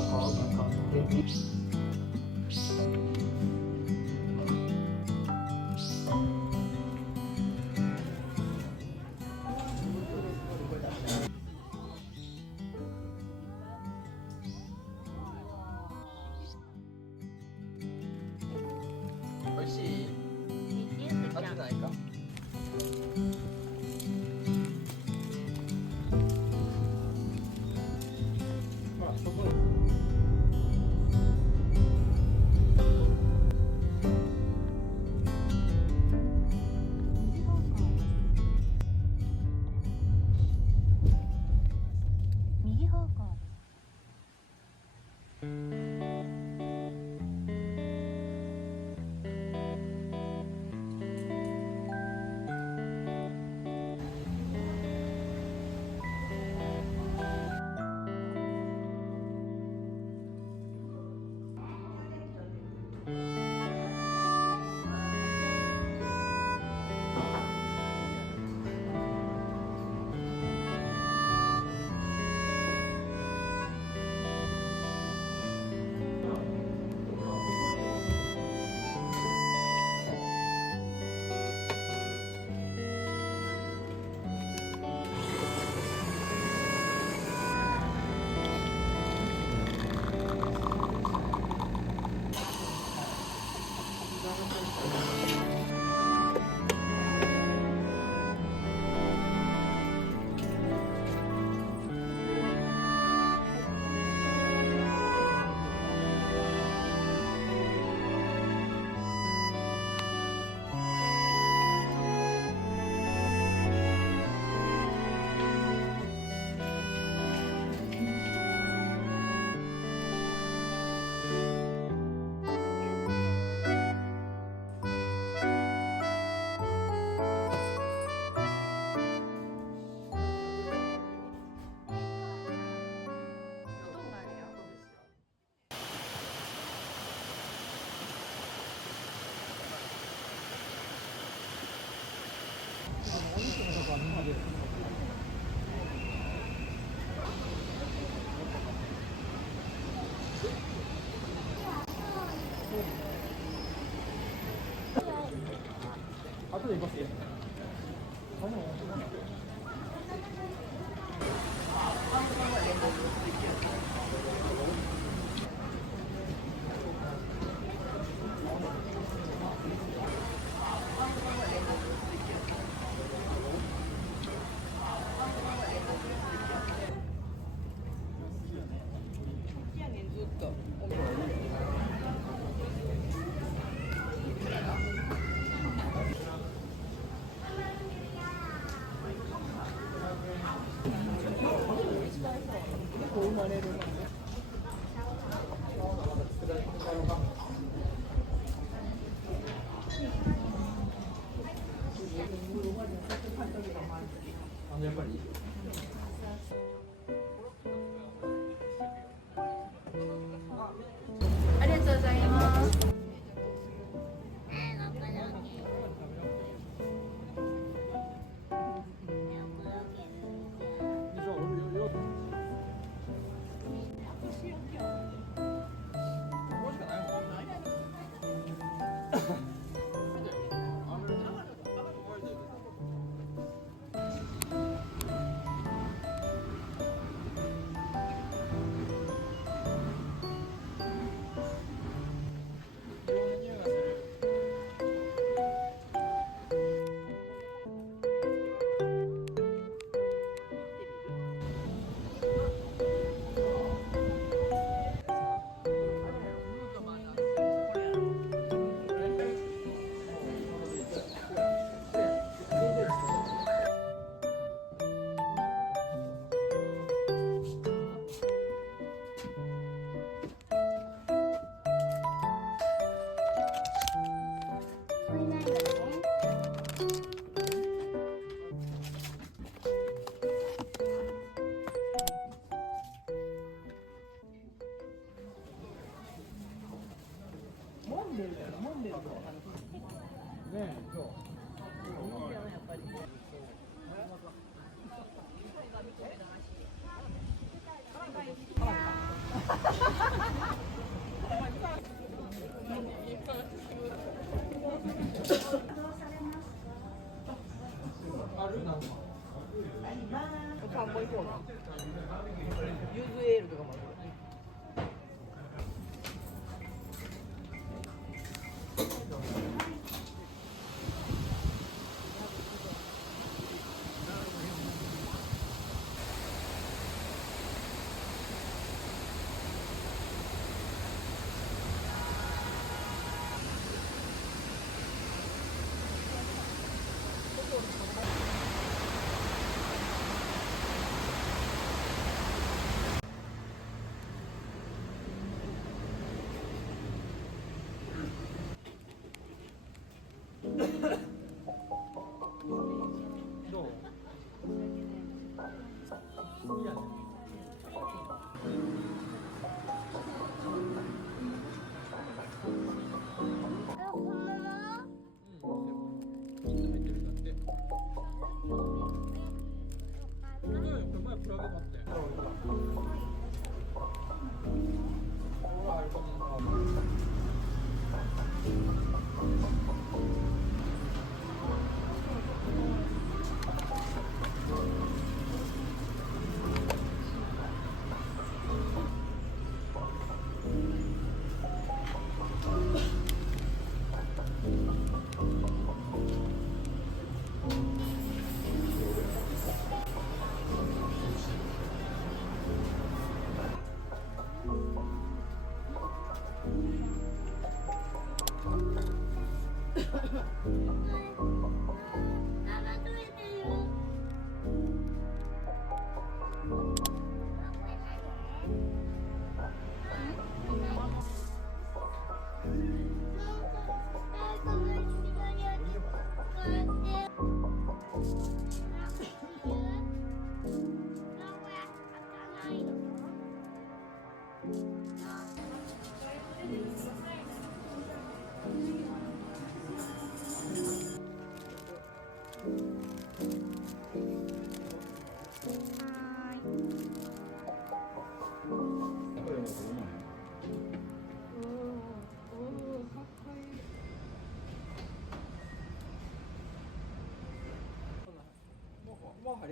美味しい？熱ないか？まあそこに。右方向。後で行きますよ。生まれる。やっぱり。ありがとうございます。モンベルだよ、モンベルの話。ねえ、そう。やっぱり。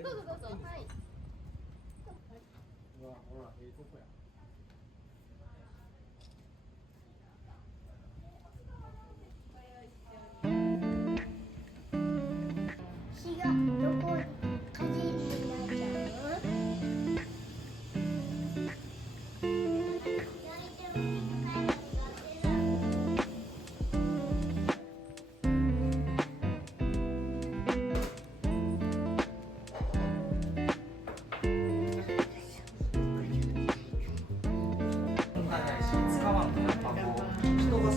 どうぞどうぞ。はい。ほら、とこや。日がどこにかじりになっちゃうの？使わんとやっぱこう人が入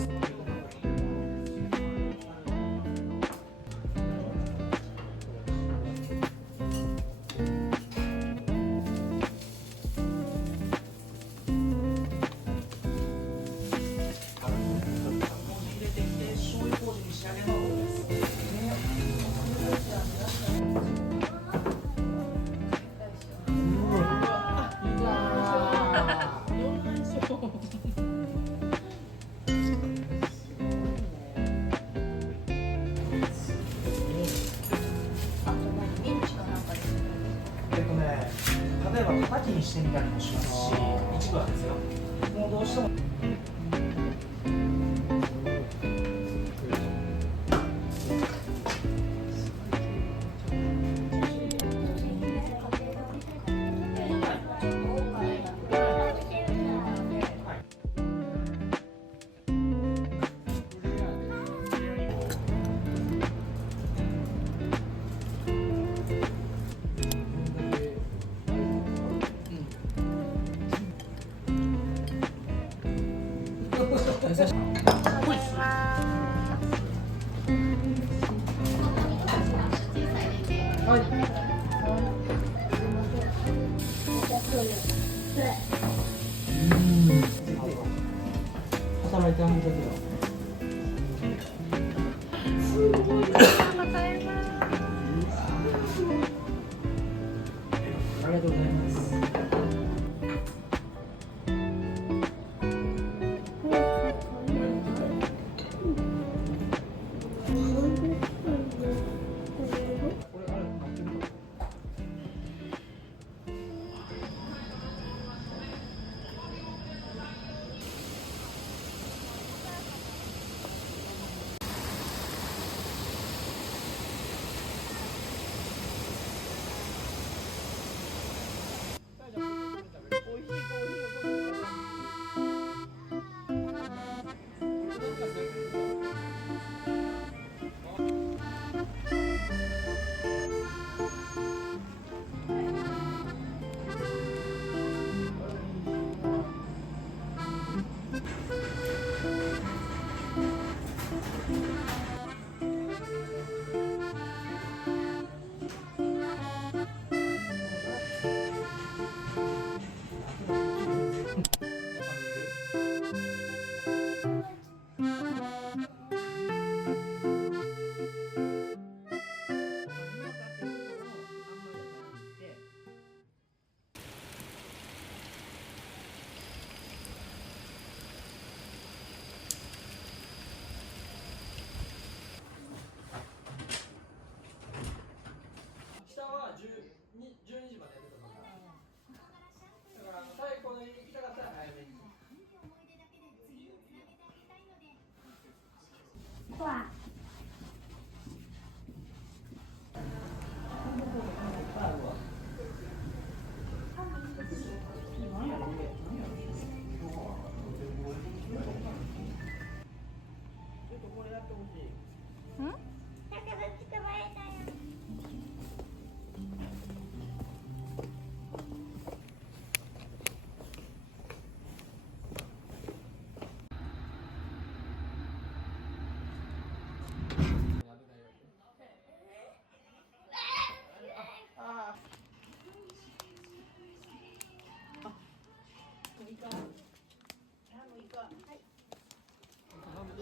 れてきて醤油麹に仕上げの方がいいです例えば叩きにしてみたりもしますし、一部はですよ。もうどうしても。働いてあげてくよ。すごい。ありがとうございます。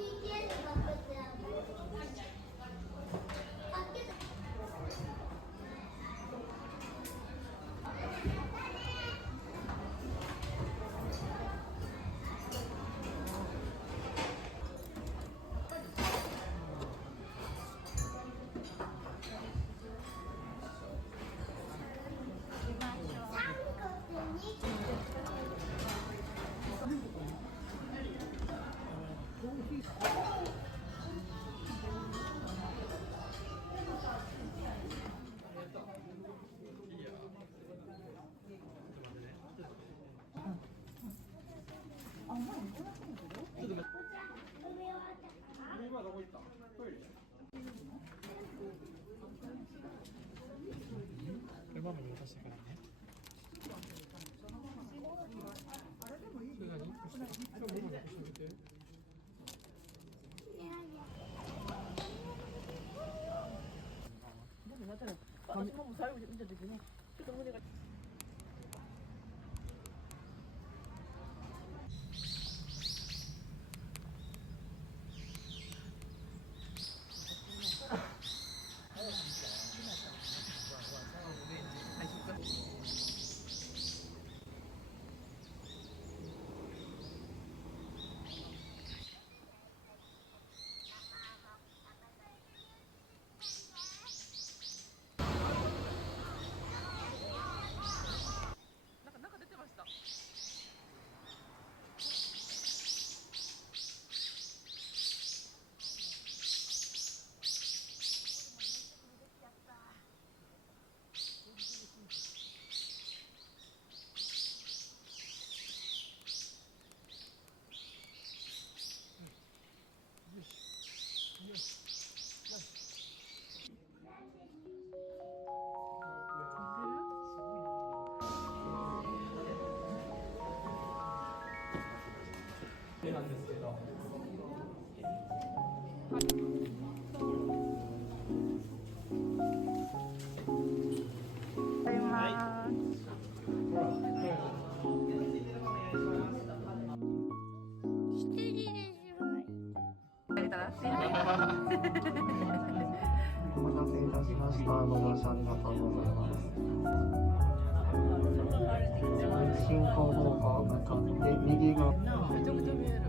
TTS がこちら。あ、けど。今どこ行った？トイレ。これママに渡したからね。それ何？それママに渡してあげて。私も最後に見た時にちょっと胸が。なんか出てました。なんですけど。お待たせいたしました。ご乗車ありがとうございます。進行方向向かって右側。めちゃくちゃ見える。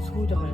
そうだから。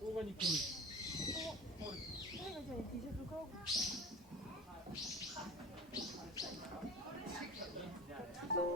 大場に来る。誰がじゃあ T シャツ買おう。パパ駅で何か買う。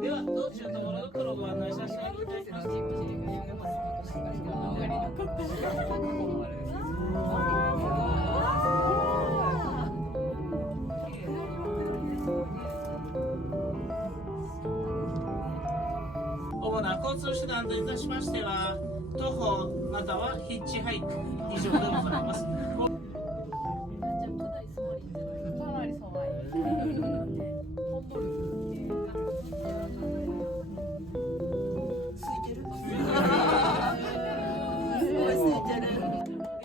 では道中ともろ黒ご案内させていただきます。主な交通手段といたしましては、徒歩またはヒッチハイク以上でございます。かなり騒いでほんのり空いてるすごい空いてる。で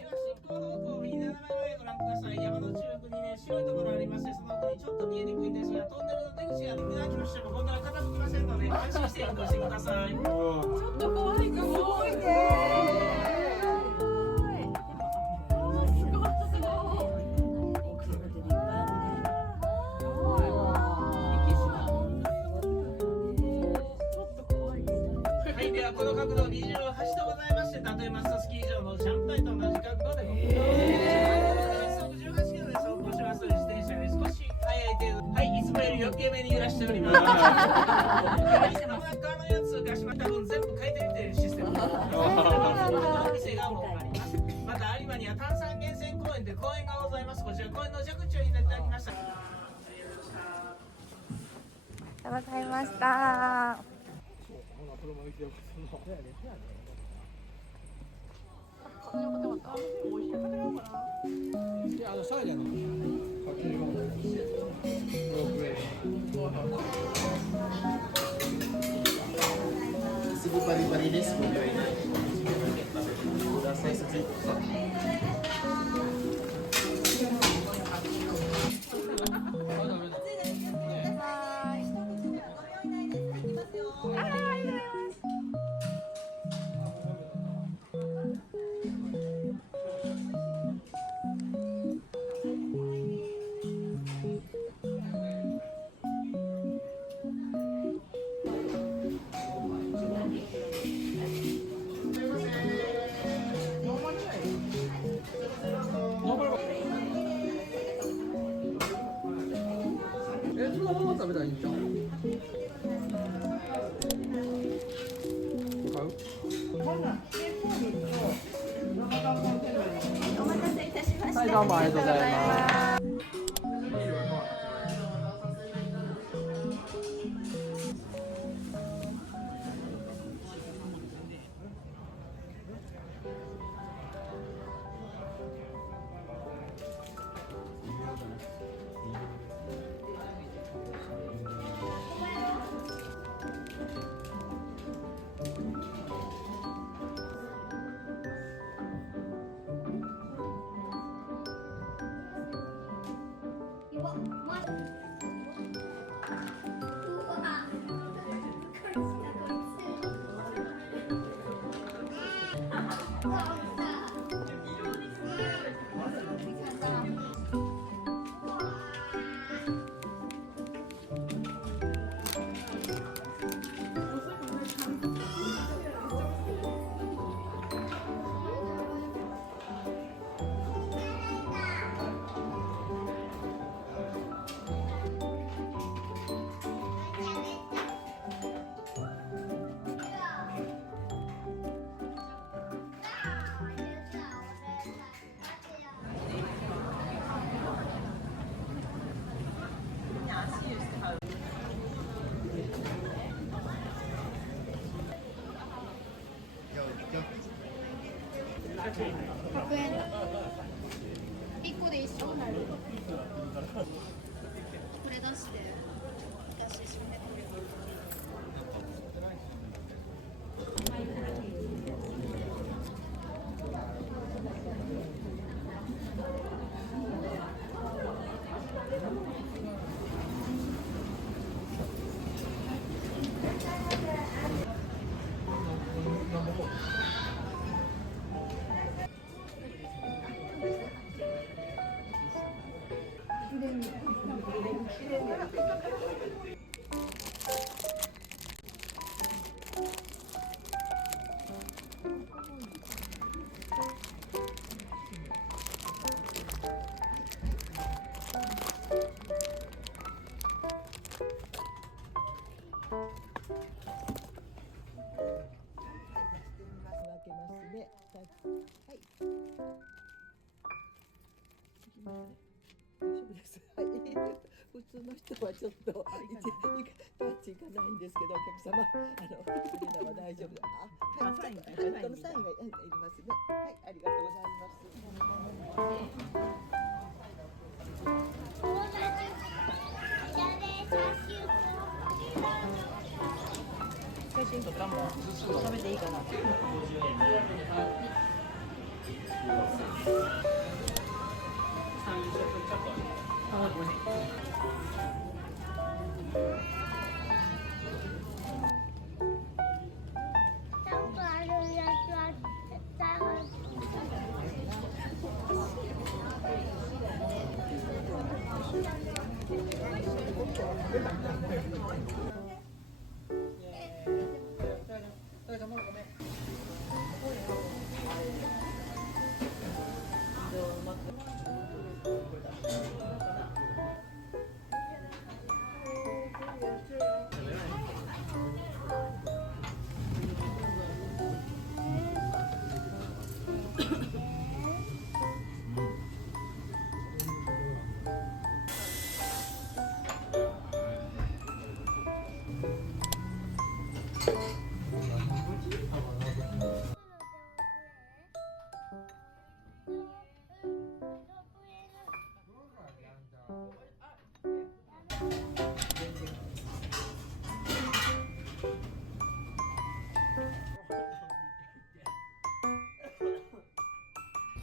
は進行方向右斜め前ご覧ください。山の中腹にね、白いところありまして、その奥にちょっと見えにくいんですが、トンネルの出口が開きましても、こんな傾きませんので、安心して移動してください。ちょっと怖いかも。すごいね。はい、ではこの角度28度ございまして、例えマスタースキー場のジャンプ台と同じ角度でございます。速18キロで走行します。自転車より少し速い程度。はい、いつもより余計目に揺らしております。山中のやつがしまった分全部変えてみてるシステム。お店がもうあります。また有馬には炭酸源泉公園で公園がございます。こちら公園の蛇口を入れていただきました。ありがとうございました。すぐバリバリです。5秒以内にください。そのまま食べたらいいんちゃう？買う？お待たせいたしました。はい、どうもありがとうございます。100円1個で一緒なるこれ出して私一緒にで、はい。大丈夫です。はい。普通の人はちょっとタッチいかないんですけど、お客様セリナは大丈夫だ。はい。このサインがいりますね。はい、ありがとうございます。写真とかも食べていいかな。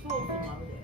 ソースもあるで。